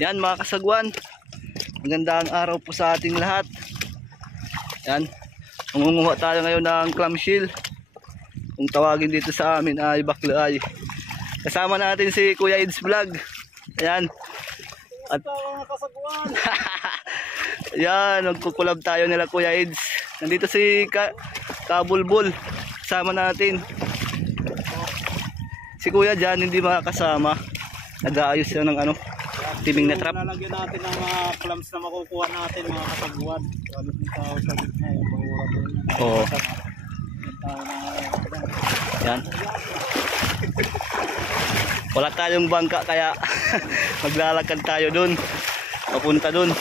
Yan mga kasagwan, magandang araw po sa ating lahat. Yan, mangunguha tayo ngayon ng clamshell. Kung tawagin dito sa amin ay baklay. Kasama natin si Kuya Ids Vlog. Ayan. At yan, magkukulab tayo nila Kuya Ids. Nandito si Kabulbul. Kasama natin. Si Kuya dyan hindi makakasama. Nag-aayos siya ng ano, timing na trap. Lalagyan natin ng mga clams na makukuha natin, mga kasagwan. Walit ng tao sa gitna yung bahura doon. Oo. Yan. Wala tayong bangka kaya maglalakad tayo dun. Papunta dun.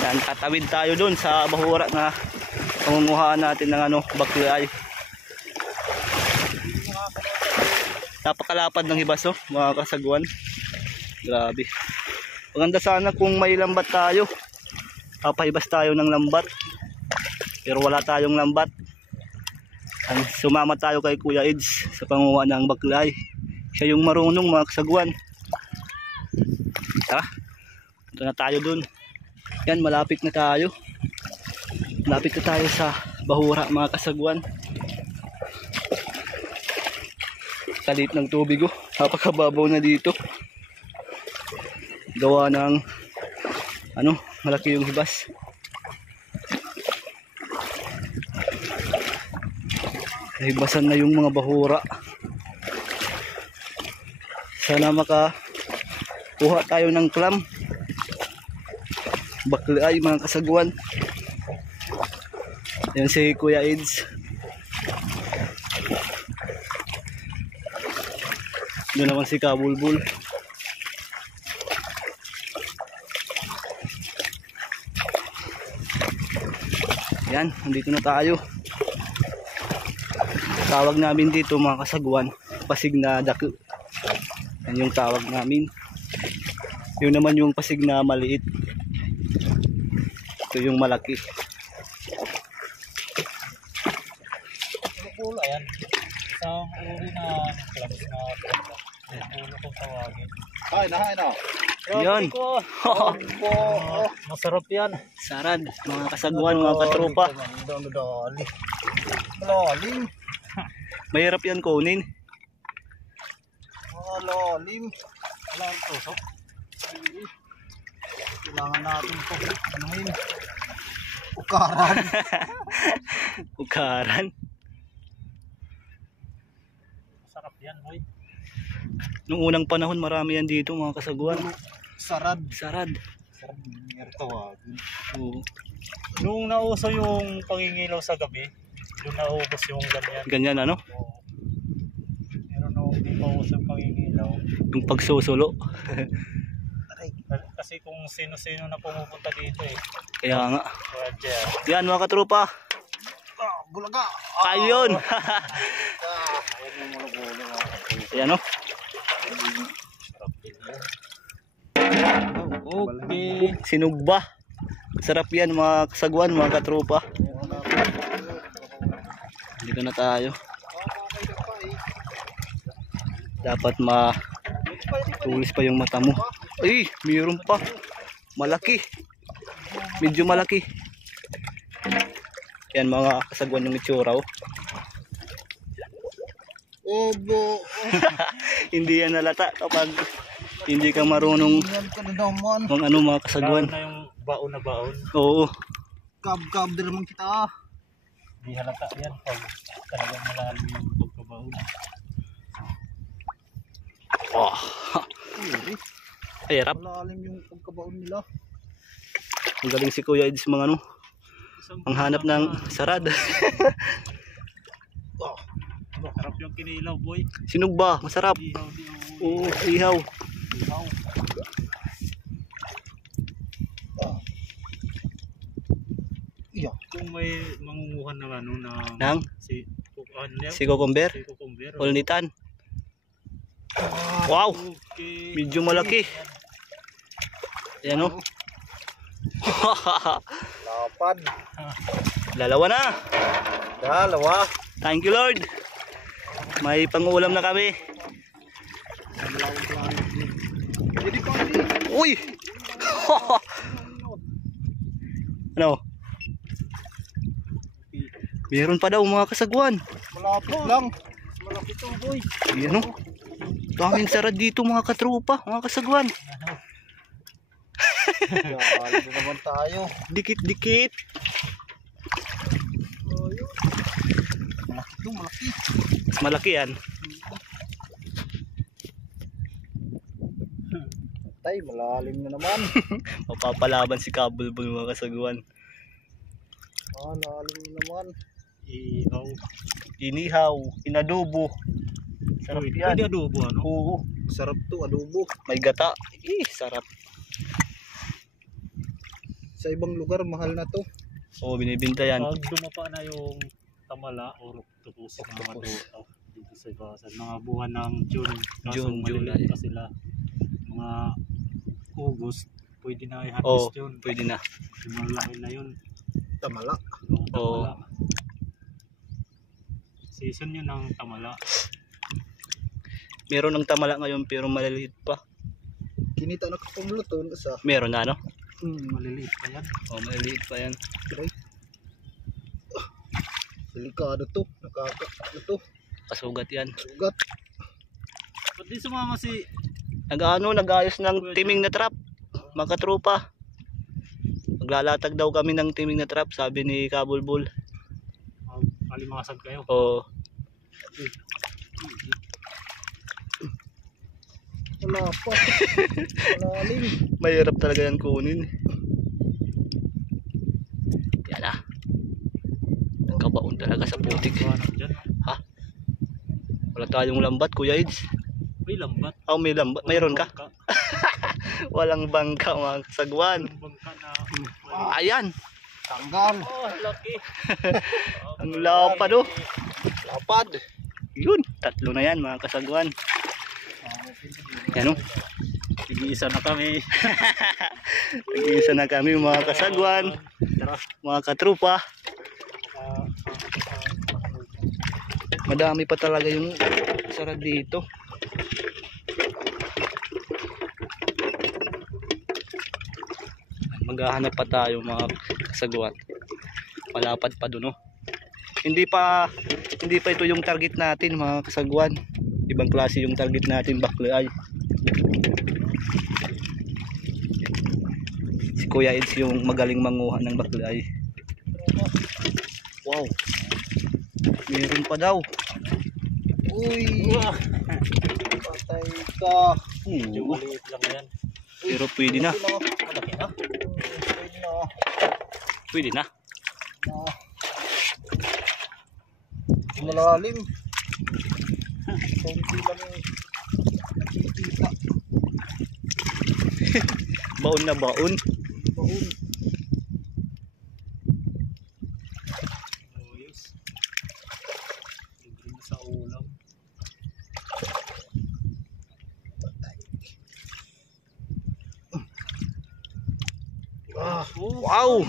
Yan, tatawid tayo dun sa bahura na pangunguhaan natin ng ano, baklay. Napakalapad ng hibas, oh, mga kasagwan. Grabe. Maganda sana kung may lambat tayo. Papahibas tayo ng lambat. Pero wala tayong lambat. Sumama tayo kay Kuya Ids sa panguha ng baklay. Siya yung marunong, mga kasagwan. Tara, punta na tayo dun. Yan, malapit na tayo. Malapit na tayo sa bahura, mga kasagwan. Kalit ng tubig, oh. Napakababaw na dito. Gawa ng ano, malaki yung hibas. Hibasan na yung mga bahura. Sana makakuha tayo ng clam. Baklay, mga kasagwan. Yan si Kuya Ids. Doon naman si Kabulbul. Yan, nandito na tayo. Tawag namin dito, mga kasagwan, pasig na dako. Yan yung tawag namin. Yun naman yung pasig na maliit. Ito yung malaki. Pula yan. Isang uri na clams na pulo kung tawagin. Ay, nahay na. Yun. Masarap yan. Sarad, mga kasagwan, mga katropa. Lalim. Mahirap yan kunin. Lalim. Wala ang tusok. Kailangan natin ito. Anuhin. Ukaran. Ukaran. Masarap yan, boy. Nung unang panahon marami yan dito, mga kasagwan. Sarad. Sarad. Sarad. Mayroon tawagin. Oo. Nung nauso yung pangingilaw sa gabi, doon naubos yung ganyan. Ganyan ano? Oo. Pero nung hindi pa uso yung pangingilaw, Yung pagsusulo. kasi kung sino-sino na pumupunta dito eh. Kaya nga. Kaya dyan. Yan, mga katropa. Bulaga. Ayun. Ayan, oh. Okay. Sinugba. Sarap yan, mga kasagwan, mga katropa. Dito na tayo. Dapat tulis pa yung mata mo. Ay, mayroon pa. Malaki. Medyo malaki. Yan, mga kasagwan yung itsura, oh. Obo. Hindi yan nalata kapag hindi ka marunong Yan ka na naman. mga ano, mga kasagwan. Lalo na yung baon na baon. Oo. Kab-kab din naman kita. Di halata yan pag talagang malalim yung pagkabaon. Oh. Hirap. Malalim yung pagkabaon nila. Ang galing si Kuya Ids, mga ano, ang hanap ng sarad. Masarap yung kinilaw, boy. Sinugba, masarap. Ihaw. Oo, ihaw. Ihaw. Iya. Kung may mangunguhan ng ano na Nang si si Cucumber, si Cucumber. ulnitan. Wow, Okay. medyo malaki. Ayan, oh. Lapad. Dalawa na. Dalawa. Thank you, Lord. May pangulam na kami. Hindi pa hindi. Uy! Ano? Meron pa daw mga kasagwan. Malapit lang. Malaki to, boy. Ayan o. Daming sarad dito mga katropa, mga kasagwan. Yan, doon naman tayo. Dikit-dikit. Malaki to, malaki. Mas malaki yan. Tay, malalim na naman. Mapapalaban si Kabulbul mga kasagwan. Malalim na naman. Ihaw. Inihaw, inadobo. Sarap yan. Pwede adobo, ano? Oo, Sarap to, adobo. may gata. Sarap. Sa ibang lugar, mahal na to. Oo, binibinta yan. Pag dumapa na yung tamala or octopus na maduto dito sa Ibasan, mga buwan ng June, kaso June, maliliit July. pa sila. Mga August, pwede na Oo, i-harvest yun. pwede na. Yung malaki na yun. Tamala. Yung Oo. tamala. Season yun ng tamala. Meron ng tamala ngayon pero maliliit pa. Kinita na kapamuluto sa Meron na, no? Maliliit pa yan. Oo, maliliit pa yan. delikado to. Ano to? Kasugat yan. Sugat. Ba't di sumama si Nag-ayos ng timing na trap. Mga katropa. Maglalatag daw kami ng timing na trap, sabi ni Kabulbul. alimasag kayo? Oo. Wala pa. Malalim. Mahirap talaga yan kunin. Yan ah. Nagkabaon talaga sa putik. Dyan. Ha? Wala tayong lambat, Kuya Ids. May lambat. Oh, may lambat. Mayroon ka? Bangka. Walang bangka, mga kasagwan. Bangka na. Ayan. Tanggal. Oh, laki. Ang lapad oh. Lapad. Yun. Tatlo na yan, mga kasagwan. Yan oh. Tig-isa na kami. Nag-iisa na kami, mga kasagwan. Tara. Mga katrupa. Madami pa talaga yung sarad dito. Maghahanap pa tayo mga kasagwan. Malapad pa dun oh. Hindi pa ito yung target natin mga kasagwan. Ibang klase yung target natin, baklaay. Si Kuya Eds yung magaling manguha ng baklaay. Wow. Meron pa daw. Uy. Patay ka. Medyo maliit lang yan. Pero pwede na. Malaki na. Pwede na. Pwede na. Malalim. Kunti lang yung nakikita. Baon na baon. Baon. Ayos. Libre na sa ulam. Ah, Wow.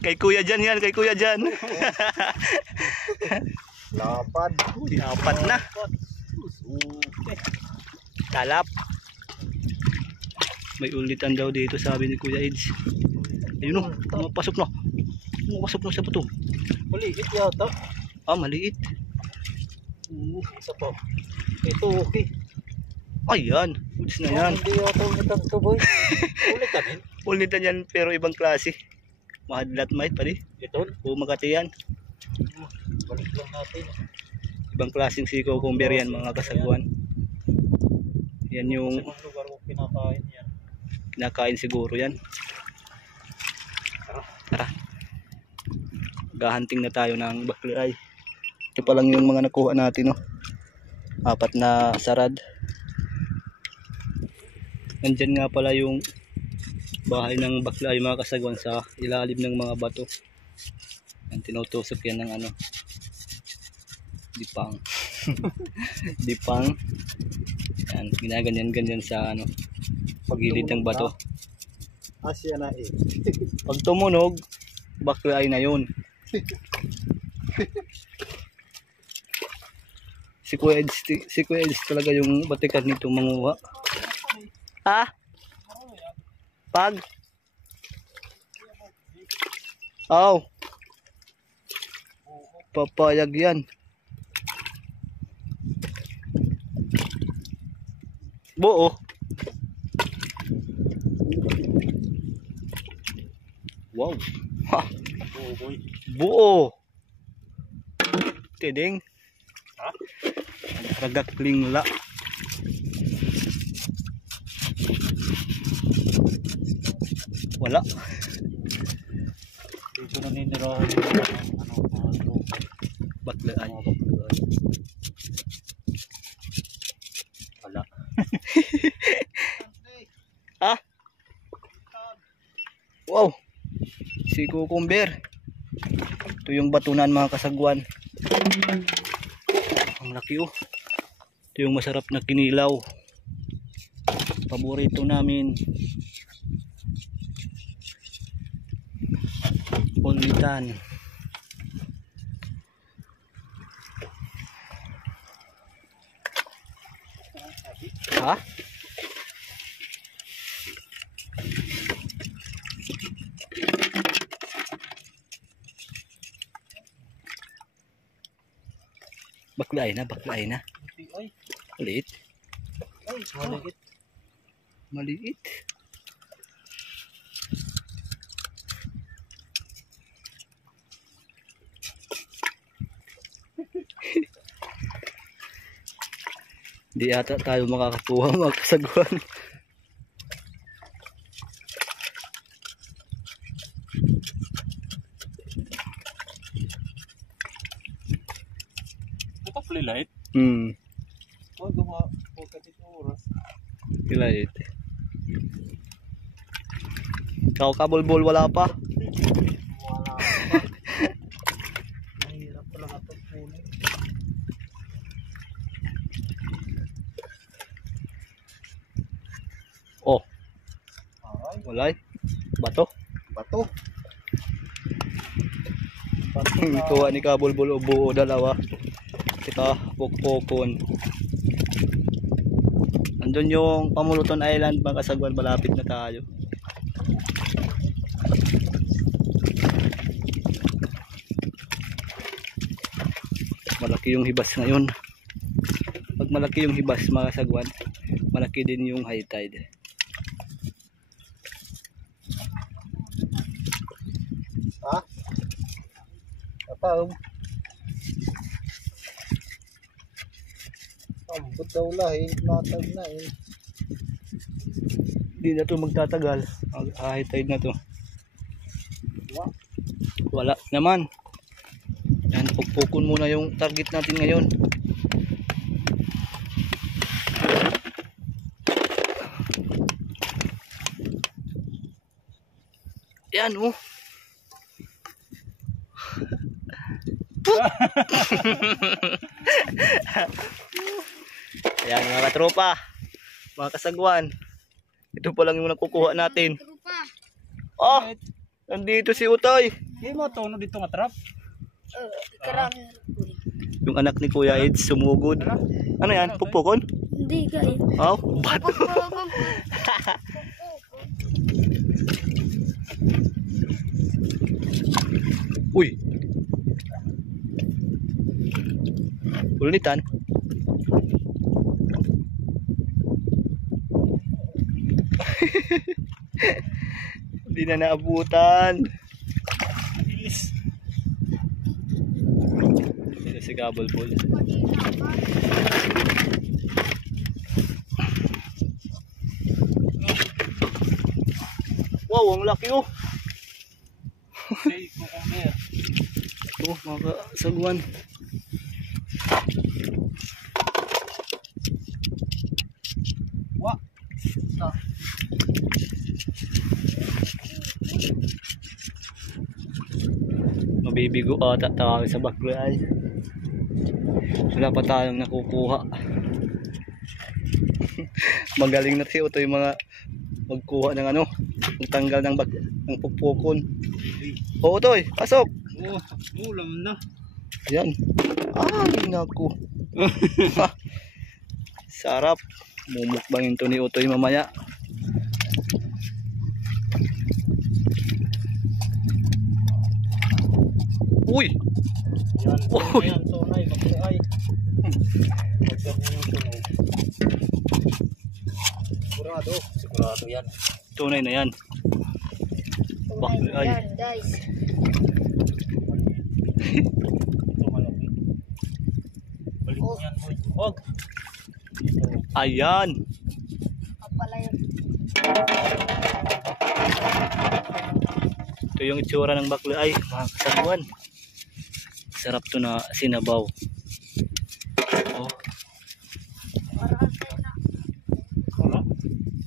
Kay Kuya Jan yan, kay Kuya Jan. lapad. Uy, apat na. Talap. May ulitan daw dito, sabi ni Kuya Eds. Ayun o, pumapasok na. Pumapasok na sa bato. Maliit yata. Ah, maliit. Isa pa. Ito okay. Ayan, ulis na yan. Hindi yata umitan to boy. Ulit ka din. Ulitan yan pero ibang klase. Mahadlat might pa di. Ito. O Makati yan. Balik lang natin. Ibang klaseng siko kumber yan mga kasagwan. Yan yung Sa mga lugar ko pinakain yan. kinakain siguro yan. Tara. Gahanting na tayo ng baklaay. Ito pa lang yung mga nakuha natin no. 4 na sarad. Nandyan nga pala yung bahay ng baklaay mga kasagwan sa ilalim ng mga bato. Yan, tinutusok yan ng ano, dipang. Dipang. Yan, ginaganyan-ganyan sa ano, pagilid ng bato. Asya na eh. Pag tumunog, baklaay na yun. Si Kuya Eds talaga yung batikan nito manguha. Ha? Pag? Oh. Papayag yan. Buo. Wow. Ha. Oo, boy. Buo. Tiding. Ha? Ragakling la. Wala. Dito na ninirahan yung ano, Baklaan. wala. Ha? Wow. Si Cucumber. Ito yung batunan mga kasagwan. Ang laki oh. Ito yung masarap na kinilaw. Paborito namin. Ulitan. Ha? Baklay na, baklay na. Ay, Maliit. ay, maliit. Maliit. Di ata tayo makakakuha mga kasagwan. Ito light. Huwag ka dito oras. Maliit. Ikaw kabulbul wala pa. Wala pa. Mahirap talaga ito punin. Oh, Ay, wala eh. Bato. bato. Bato na. Kuha ni kabulbul o buo dalawa. Kita pukpukon. Andun yung Pamuluton Island mga kasagwan, malapit na tayo. Malaki yung hibas ngayon. Pag malaki yung hibas mga kasagwan, malaki din yung high tide. Ha? Ataw. Ambot daw lahi. Matag na eh. Hindi na to magtatagal. High tide na to. Wala. Wala naman. Yan, pukpukon muna yung target natin ngayon. Yan oh. Ayan mga katropa, mga kasagwan, ito pa lang yung nakukuha natin. Oh, nandito si Utoy, Hindi mo ito, ano dito nga trap? Karami. yung anak ni Kuya Ed sumugod. Ano yan, pupukon? Hindi guys. Oh, bato. Uy, ulitan. Hindi na naabutan. Bilis. Ito si Gabble Pool. Wow, ang laki oh. Hey, Cucumber. Oh, mga kasagwan. Wa. Mabibigo ata tawagin sa baklay. Wala pa tayong nakukuha. Magaling na siya ito yung mga magkuha ng ano, magtanggal ng pukpukon. Oo Toy, pasok. Oh, ulam na. Ayan. Ay naku. Sarap. Mumukbangin to ni Utoy mamaya. Uy! Yan, Uy! yan, tunay, bakliay. Pagkat mo yung tunog. Sigurado. Sigurado yan. Tunay na yan. Tunay Ay. yan, guys. Ito malaki. Balik mo yan, boy. Huwag. Ito. Ayan. Kapala yun. Ito yung itsura ng baklay, mga kasagwan. Sarap to na sinabaw. Oh, Parang tayo na.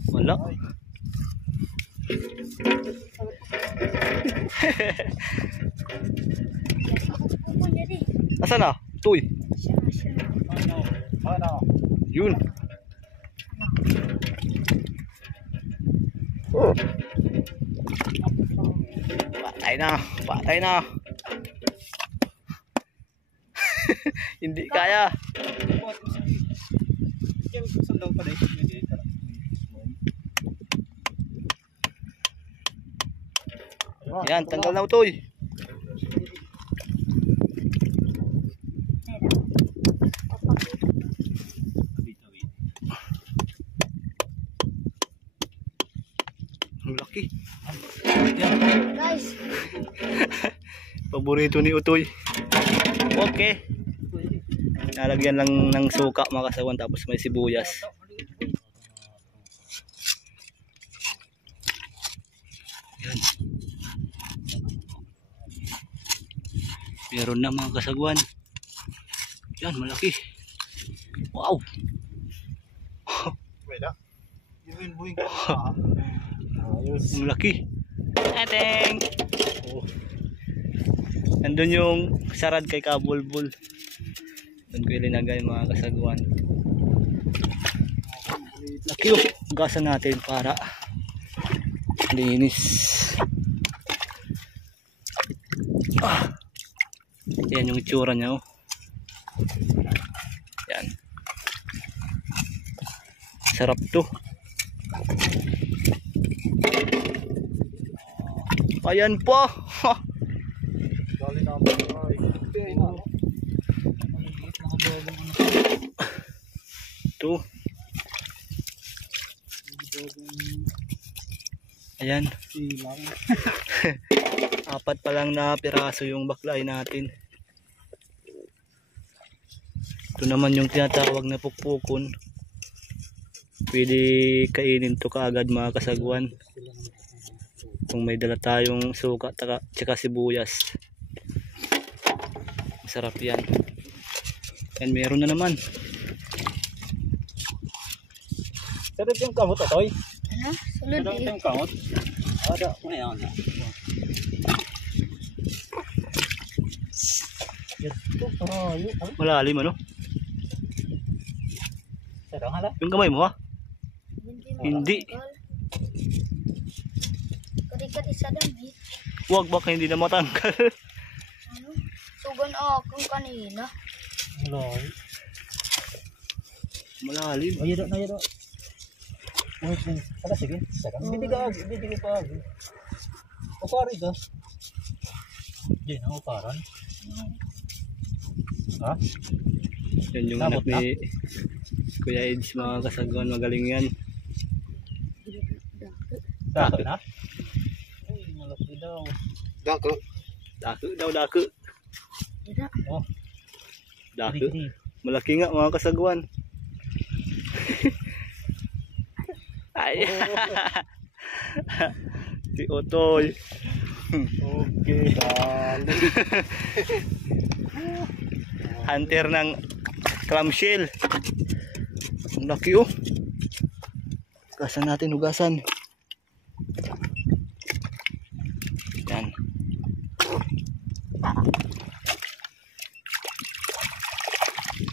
Wala. wala. Ako niya di. Asan na? Tuy. Siya na, siya na. Ano? Ano? Yun. Patay na. Patay na. Hindi kaya. Yan, sandang pala ito. Yan, tanggal na utoy. Ang laki. Yan. Guys, Paborito ni Utoy. Okay. Nalagyan lang ng suka mga kasawan tapos may sibuyas. Yan. Meron na mga kasagwan. Yan, malaki. Wow. Wait ah. Yun, boy. Ayos. Ang laki. Ateng. Oh. Nandun yung sarad kay Kabulbul. Doon ko ilinagay mga kasagwan. Laki oh. Gasan natin para linis. Ah. Yan yung itsura niya oh. Yan. Sarap to. Ayan po. Dali na ako. Ay. Ito. Ayan. Silang. Apat pa lang na piraso yung baklay natin. Ito naman yung tinatawag na pukpukon. Pwede kainin to kaagad mga kasagwan. Kung may dala tayong suka tsaka sibuyas. Masarap yan. Yan meron na naman. Sarap yung kamot, atoy. ano? Sulod Sarap eh. yung kamot. Ada, ngayon na. Ito, parayo. Malalim ano? Sarang hala. Yung kamay mo ha? Hindi. Karikat isa dami. Huwag baka hindi na matanggal. Ano? Tugan akong kanina. Malay. Malalim. Oh, yun na, yun na. Saka, sige. Saka. Hindi pa. O pari ka. Hindi na, o paran. Ha? Yan yung Sabot anak ni Kuya Eds mga kasagwan. Magaling yan. Dako na? Uy, malaki daw. Dako. Daku daw daku. Dida. Oh, Daku. kiri. Malaki nga mga kasagwan. Ay. Si Otoy. Okay. Dali. Hunter ng clamshell. Ang laki oh. Hugasan natin, hugasan. Yan.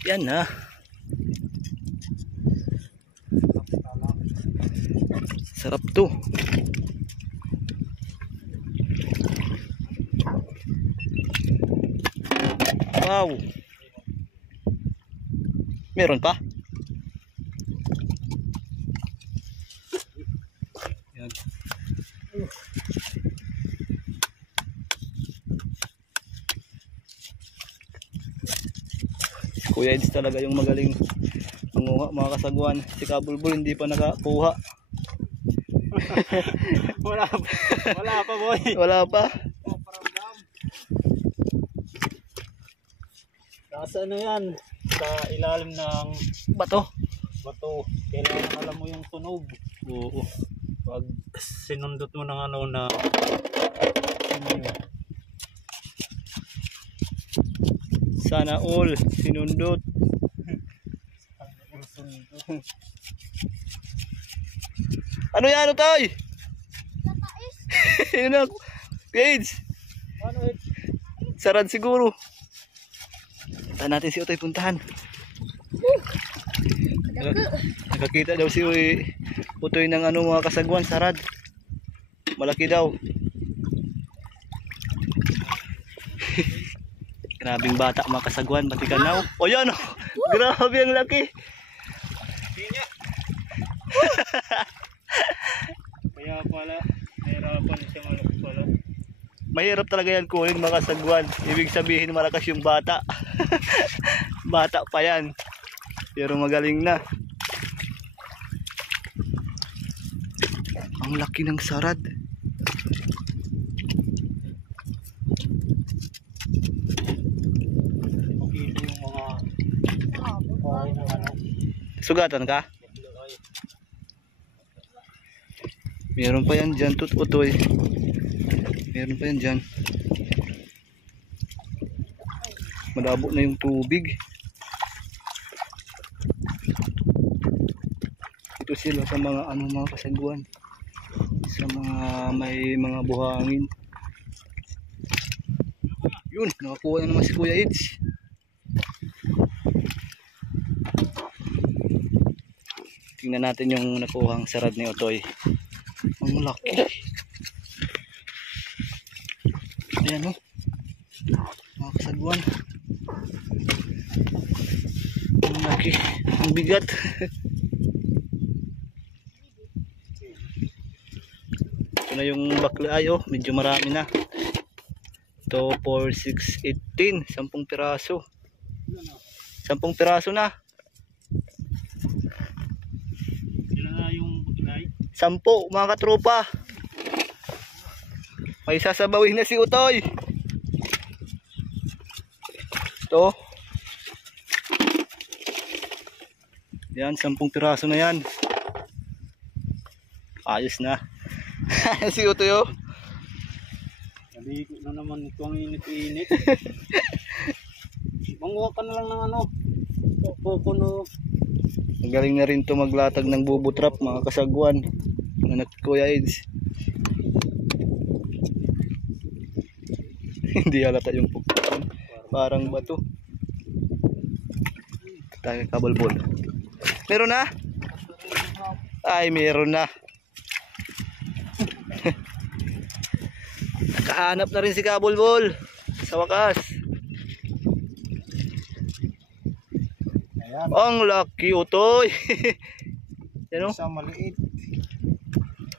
Yan na. Sarap to. Wow. Meron pa? Kuya Eds talaga yung magaling manguha mga kasagwan. Si Kabulbul hindi pa nakakuha. Wala pa boy. Wala pa. Nasa ano yan? Sa ilalim ng Bato. bato. Kailangan alam mo yung tunog. Oo. Pag sinundot mo ng ano na Sana all sinundot. Ano yan, Utoy? Yun na. Gage. ano eh? Sarad siguro. Puntahan natin si Utoy, puntahan. Nakakita daw si Utoy ng ano mga kasagwan, sarad. Malaki daw. Grabing bata mga kasagwan, batikan na. O yan, oh. Grabe ang laki. Kaya pala, nahirapan siya malaki pala. Mahirap talaga yan kunin mga kasagwan. Ibig sabihin malakas yung bata. Bata pa yan. Pero magaling na. Ang laki ng sarad. Makita yung mga okay na ano. Sugatan ka? Meron pa yan dyan, Utoy. Meron pa yan dyan. Malabo na yung tubig. Ito sila sa mga ano mga kasagwan. Sa mga may mga buhangin. Yun, nakakuha na naman si Kuya Eds. Tingnan natin yung nakuhang sarad ni Utoy. Ang laki. Ayan o. Mga kasagwan. Ang laki. Ang bigat. Ito na yung bakla ay oh. Medyo marami na. Ito 4, 6, 18. 10 piraso. 10 piraso na. Sila na yung butlay. 10 mga katropa. May sasabawin na si Utoy. Ito. Yan, 10 piraso na yan. Ayos na. Si Utoy oh. Naligo na naman ito ang init-init. Manguha ka na lang ng ano. Pupuno. Magaling na rin to maglatag ng bubutrap mga kasagwan. Anak Kuya Eds. Hindi halata yung pupunan. Parang bato. Tayo Kabulbul. Meron na? Ay, meron na. Nakahanap na rin si Kabulbul. Sa wakas. Ayan. Ang laki Utoy. Yan o. Isa maliit.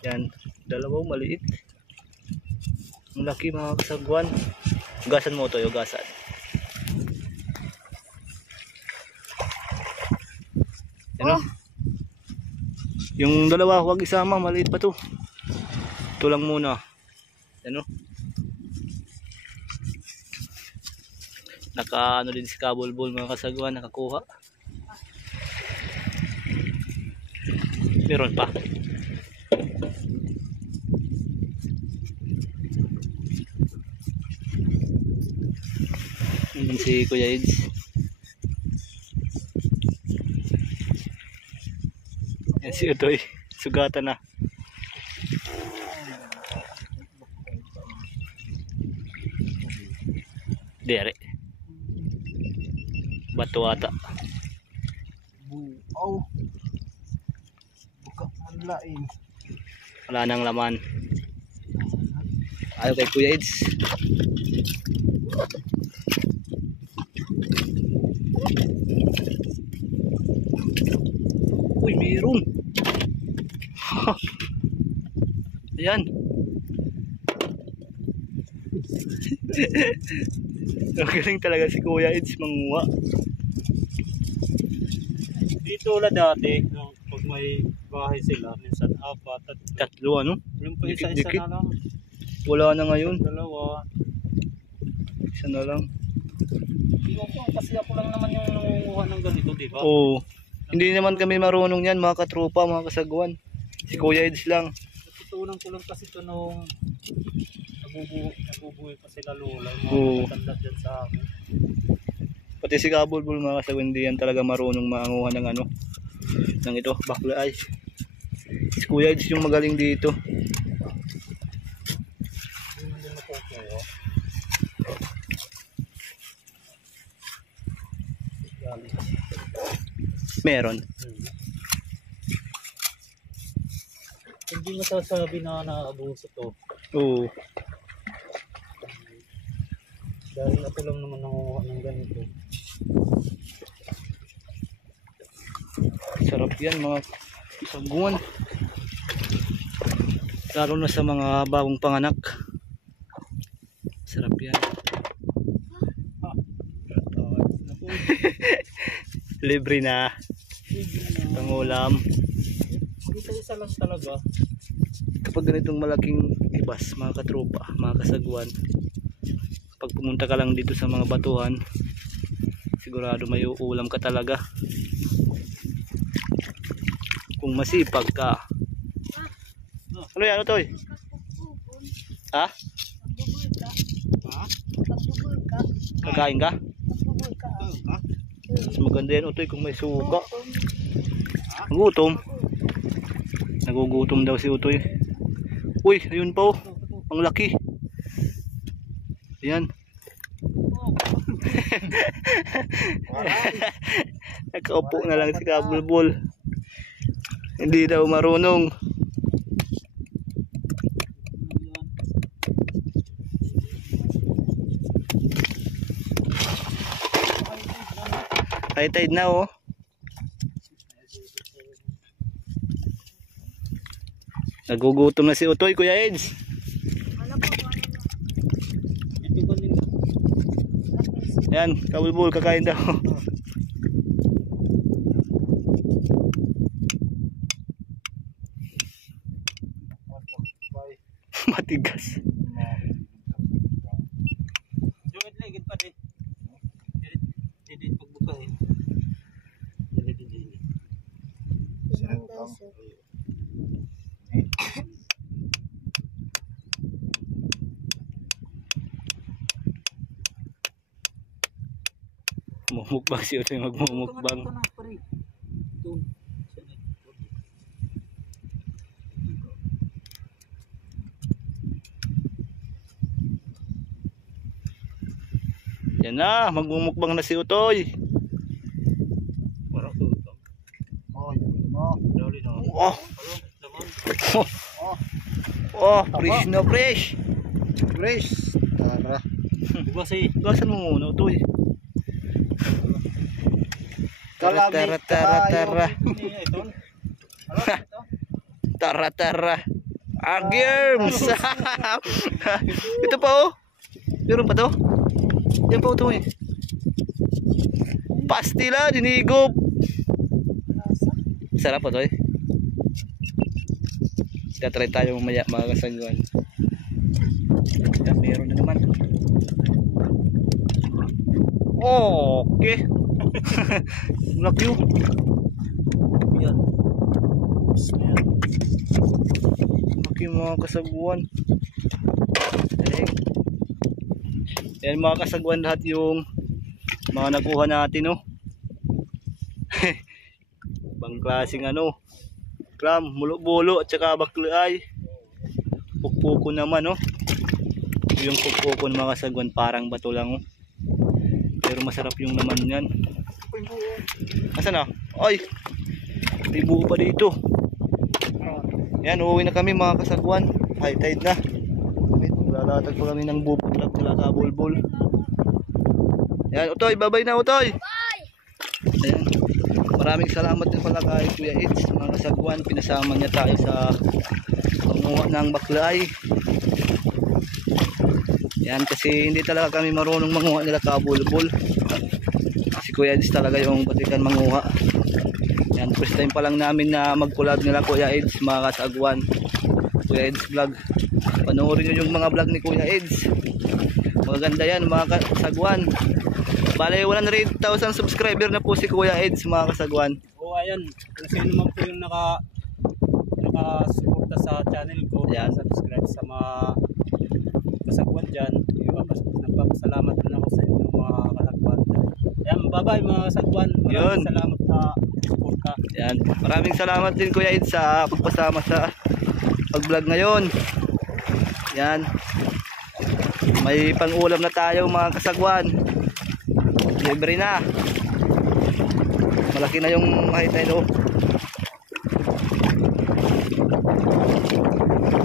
Yan. Dalawang maliit. Ang laki mga kasagwan. Ugasan mo Utoy, ugasan. Yan o. Yung dalawa huwag isama, maliit pa to. Ito lang muna. Yan o. Naka ano din si Kabulbul mga kasagwan, nakakuha. Meron pa. Yan si Kuya Eds. Yan si Utoy. Sugatan na. Dere. Bato ata. Buaw. Buka ang lain. Wala nang laman. Ayaw kay Kuya Eds. Uy, meron. Ayan. Magaling talaga si Kuya Eds manguha. Dito wala dati, no, pag may bahay sila, minsan 4 at 3 ano? yung pa isa-isa Dikit-dikit. na lang, Wala na ngayon. 2. Isa na lang. Iwan ko, kasi ako lang naman yung nangunguha ng ganito, di ba? Oo. Hindi naman kami marunong yan mga katropa, mga kasagwan. Si Kuya Eds lang. Natutunan ko lang kasi ito nung nabubuhay pa sila lola, yung Oo. mga matanda dyan sa akin. Pati si Kabulbul mga kasagwan, hindi yan talaga marunong manguha ng ano. Ng ito, bakla ay. Si Kuya Eds yung magaling dito. Hindi man din natutuwa. Galing kasi. Meron. Hindi masasabi na naabuso to. Oo. Dahil ako lang naman nanguha ng ganito. Sarap yan mga kasagwan. Lalo na sa mga bagong panganak. Sarap yan. Libre na. Pangulam. Dito isa lang talaga. Kapag ganitong malaking ibas mga katropa, mga kasagwan, pag pumunta ka lang dito sa mga batuhan, sigurado may uulam ka talaga kung masipag ka. Ano yan, Utoy? Ha? Pagbubul ka. Ha? Pagbubul ka. Kakain ka? Pagbubul ka. Mas maganda yan, Utoy, kung may suka. Gutom. Nagugutom daw si Utoy. Uy, ayun pa oh. Ang laki. Ayan. Nakaupo na lang si Kabulbul. Hindi daw marunong. High tide na oh. Nagugutom na si Utoy, Kuya Eds. Ano po? Ito ba nila? Yan, Kabulbul, kakain daw. Matigas. Ligid pa din. Didit pagbukahin. Didit. Mumukbang si Utoy, magmumukbang. Yan na, magmumukbang na si Utoy. Parang tutong. Oh, yun mo. Dali na. Oh, oh, fresh na fresh. Fresh. Tara. Diba si Basan mo muna, Utoy. Kalamit Tara. ito? Tara. Agirms. Ito pa oh. Meron pa to? Yan pa Utoy. Pastila, dinigop. Sarap Utoy. Tatry tayo mamaya mga kasagwan. Meron na naman. Okay. Laki yun. Yan. Laki mga kasagwan. Yan mga kasagwan, lahat yung mga nakuha natin oh. Ibang klaseng ano, clam, mulo-bulo at saka baklaay. Pukpuko naman oh. Yung pukpuko ng mga kasagwan parang bato lang oh. Pero masarap yung laman yan. Asan na? Ay! May buo pa dito. Yan, uuwi na kami mga kasagwan. High tide na. Wait, lalatag pa kami ng bubuklap nila Kabulbul. Yan, Utoy, babay na Utoy! Bye! Ayan. Maraming salamat din pala kay Kuya Eds, mga kasagwan. Pinasama niya tayo sa panguha ng baklay. Yan, kasi hindi talaga kami marunong manguha nila kabulbul. Si Kuya Eds talaga yung batikan manguha. Yan, first time pa lang namin na mag-collab nila Kuya Eds, mga kasagwan. Kuya Eds vlog. Panoorin nyo yung mga vlog ni Kuya Eds. Maganda yan mga kasagwan. Bale 100,000 subscriber na po si Kuya Eds, mga kasagwan. O ayan, kung sino naman po yung nakasuporta sa channel ko, Yan. subscribe sa mga kasagwan dyan, nagpapasalamat din ako sa inyo mga kasagwan. Ayan, bye-bye mga kasagwan. Yun. Maraming salamat sa suporta. Yan, maraming salamat din Kuya Eds sa pagpasama sa pag-vlog ngayon. Yan, may pang-ulam na tayo mga kasagwan. Libre na. Malaki na yung height na ito.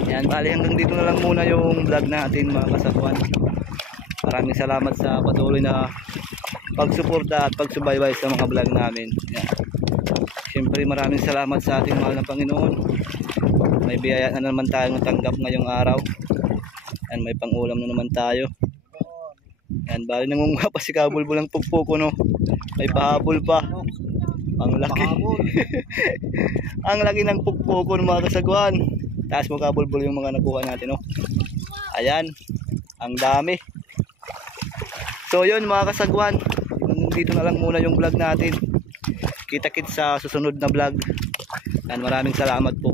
Yan, bali hanggang dito na lang muna yung vlog natin mga kasagwan. Maraming salamat sa patuloy na pagsuporta at pagsubaybay sa mga vlog namin. Yan. Siyempre maraming salamat sa ating mahal na Panginoon. May biyaya na naman tayong natanggap ngayong araw. Yan, may pang-ulam na naman tayo. Yan, bali nangunguha pa si kabulbul ng pugpuko, no? May pahabol pa. Ang laki. Ang laki ng pugpuko ng mga kasagwan. Taas mo kabulbul yung mga nakuha natin, no? Ayan, ang dami. So yun mga kasagwan, dito na lang muna yung vlog natin. Kita-kits sa susunod na vlog. Yan, maraming salamat po.